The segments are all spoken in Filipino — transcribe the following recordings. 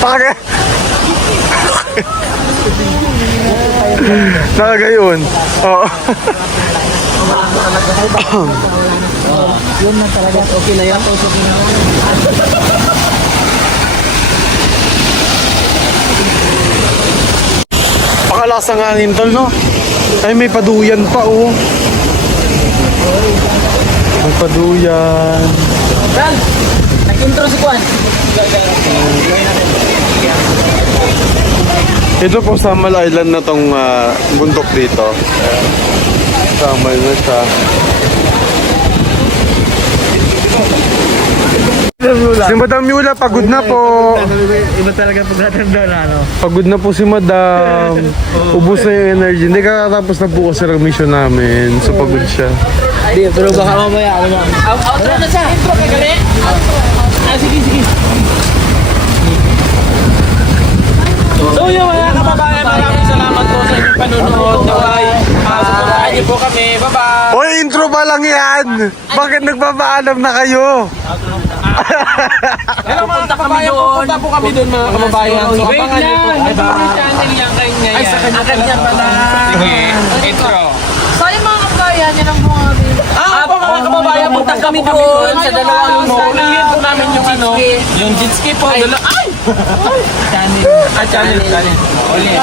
Bakit? Nakagayon. Oo. Yun na talaga. Okay na yan. Okay na. Pakalasa nga nintol, no? Ay, may paduyan pa, oh. May paduyan. Ran! Nag-intro si Juan. Ito po Samal Island na tong bundok dito. Samal na siya. Si Madam Yula, pagod na po. Iba talaga pagkatanda na, ano? Pagod na po si Madam. Ubus na yung energy. Hindi kakatapos na po kasi ang mission namin. So pagod siya. Hindi, pero baka mamaya, ano ba? Outro na siya! Intro kay gali! Sige, sige. So yun mga kababayan, maraming salamat po sa inyong panunood. Naway, supportahan niyo po kami. Bye-bye! Hoy, intro pa lang yan! Bakit nagpapaalam na kayo? Hello mga kababayan, pupunta po kami doon mga kababayan. So abangan niyo po. Channel yung kanya. Ay, sa kanya pala. Sige, intro. So yung mga kabayan, yun ang mga Po mga kababayan, punta kami doon sa dalawang mall. Ulihin po namin yung ano, yung jet ski po. Ay! Channel. Channel. Ulit.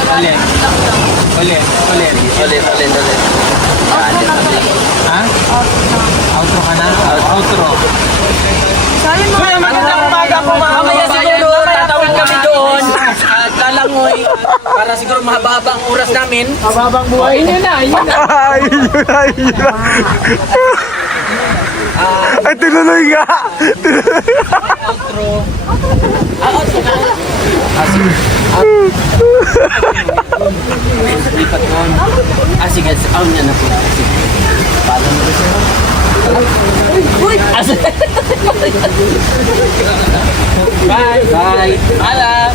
Ha? Outro ka na? Outro. So yung mga Kuya, magandang umaga po mga kababayan. Siguro, tatawid kami doon at lalangoy para siguro mahaba ang oras namin. Mahabang buhay. Yun na. Ay, yun na, yun na. Ay, tinuloy nga! Outro. Lipat mo. Sige, on niya na po. Paalam mo siya. Bye. Bye. Paalam.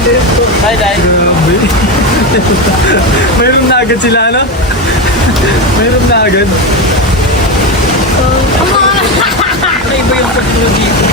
Bye, bye. Mayroon na agad sila, no? Mayroon na agad. Ano iba yung pagkakas dito?